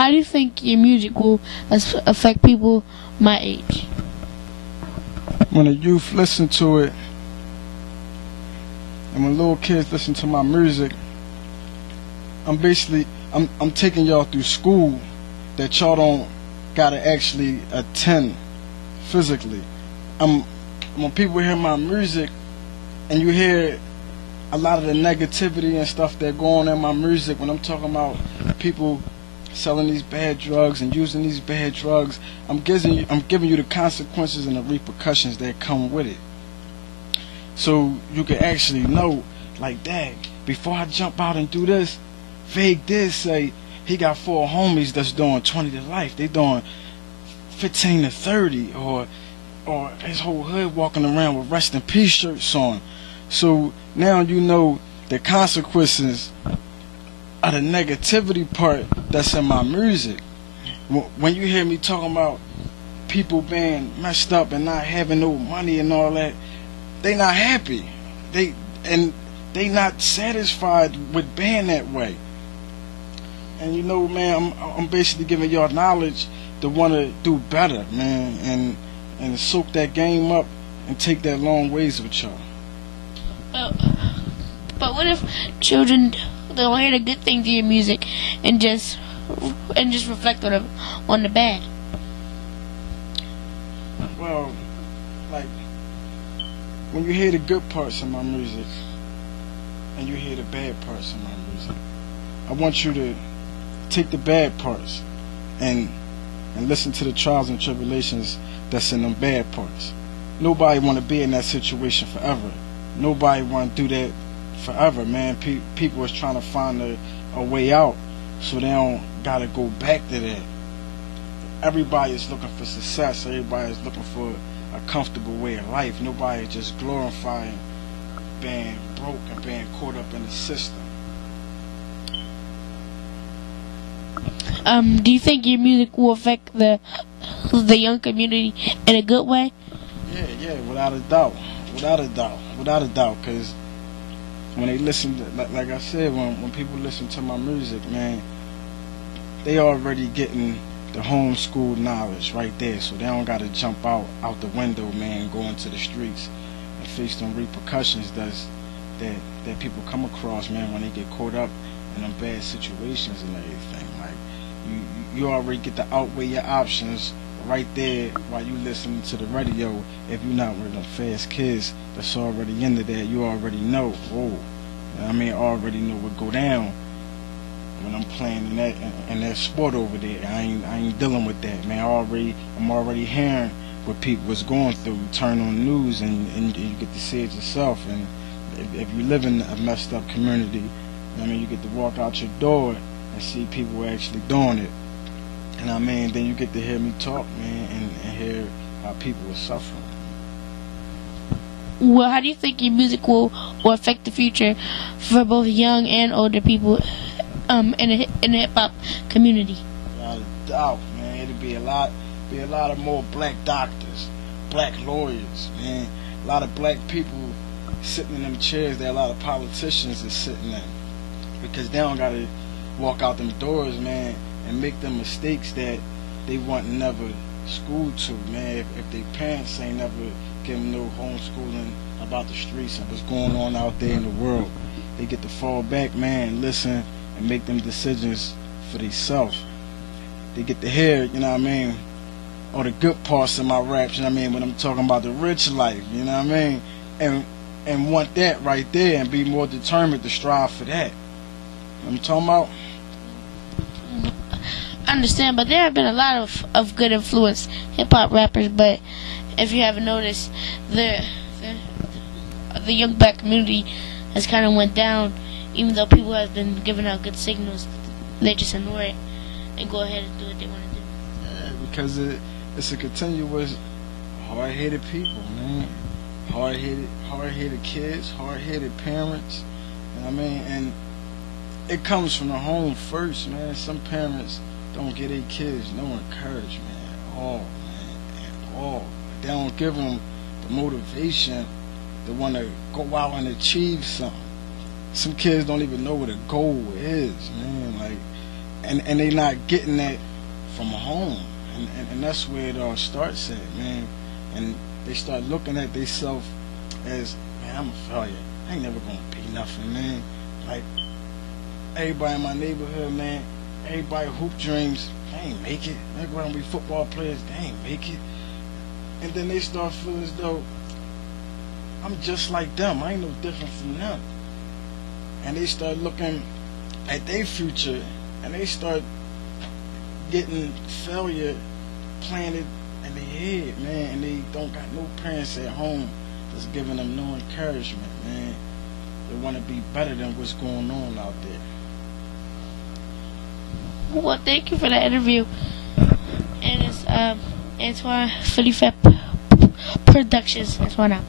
how do you think your music will affect people my age? When the youth listen to it, and when little kids listen to my music, I'm taking y'all through school that y'all don't gotta actually attend physically. When people hear my music and you hear a lot of the negativity and stuff that go on in my music, when I'm talking about people selling these bad drugs and using these bad drugs, I'm giving you the consequences and the repercussions that come with it. So you can actually know, like, dang, before I jump out and do this, Vague did say he got 4 homies that's doing 20 to life. They doing 15 to 30, or his whole hood walking around with rest in peace shirts on. So now you know the consequences of the negativity part that's in my music. When you hear me talking about people being messed up and not having no money and all that, they not happy. They not satisfied with being that way. And you know, man, I'm basically giving y'all knowledge to want to do better, man, and soak that game up and take that long ways with y'all. But what if children don't hear the good things of your music and just reflect on the bad? Well, like, when you hear the good parts of my music and you hear the bad parts of my music, I want you to take the bad parts and listen to the trials and tribulations that's in them bad parts. Nobody want to be in that situation forever. Nobody want to do that forever, man. People is trying to find a way out so they don't got to go back to that. Everybody is looking for success. Everybody is looking for a comfortable way of life. Nobody is just glorifying being broke and being caught up in the system. Do you think your music will affect the young community in a good way? Yeah, without a doubt. Because when they listen, like I said, when people listen to my music, man, they already getting the homeschool knowledge right there, so they don't got to jump out the window, man, and go into the streets and face them repercussions that people come across, man, when they get caught up in them bad situations and everything. Like, you already get to outweigh your options right there while you listening to the radio. If you're not one of them fast kids that's already into that, you already know. Already know what go down when I'm playing in that sport over there. I ain't dealing with that, man. I'm already hearing what people was going through. Turn on the news and you get to see it yourself. And if you live in a messed up community, you get to walk out your door and see people actually doing it. And then you get to hear me talk, man, and hear how people are suffering. Well, how do you think your music will affect the future for both young and older people in the hip hop community? Without a doubt, man. It'll be a lot of more black doctors, black lawyers, man. A lot of black people sitting in them chairs that a lot of politicians are sitting in, because they don't gotta walk out them doors, man, and make them mistakes that they want never schooled to, man. If their parents ain't never give them no homeschooling about the streets and what's going on out there in the world, they get to fall back, man, and listen and make them decisions for themselves. They get to hear, all the good parts of my raps, when I'm talking about the rich life, and want that right there and be more determined to strive for that. I'm talking about. I understand, but there have been a lot of good influence hip hop rappers. But if you haven't noticed, the young black community has kind of went down. Even though people have been giving out good signals, they just ignore it and go ahead and do what they want to do. Because it's a continuous hard-headed people, man. Hard-headed kids, hard-headed parents. And it comes from the home first, man. Some parents don't give their kids no encouragement at all, man, at all. They don't give them the motivation to want to go out and achieve something. Some kids don't even know what a goal is, man. Like, and they not getting that from home, and that's where it all starts at, man. And they start looking at themselves as, man, I'm a failure. I ain't never gonna be nothing, man. Like everybody in my neighborhood, man, everybody hoop dreams, they ain't make it. Everybody wanna be football players, they ain't make it. And then they start feeling as though I'm just like them. I ain't no different from them. And they start looking at their future, and they start getting failure planted in their head, man. And they don't got no parents at home that's giving them no encouragement, man. They want to be better than what's going on out there. Well, thank you for that interview. And it's Antoine Philly Fat Productions. Antoine out.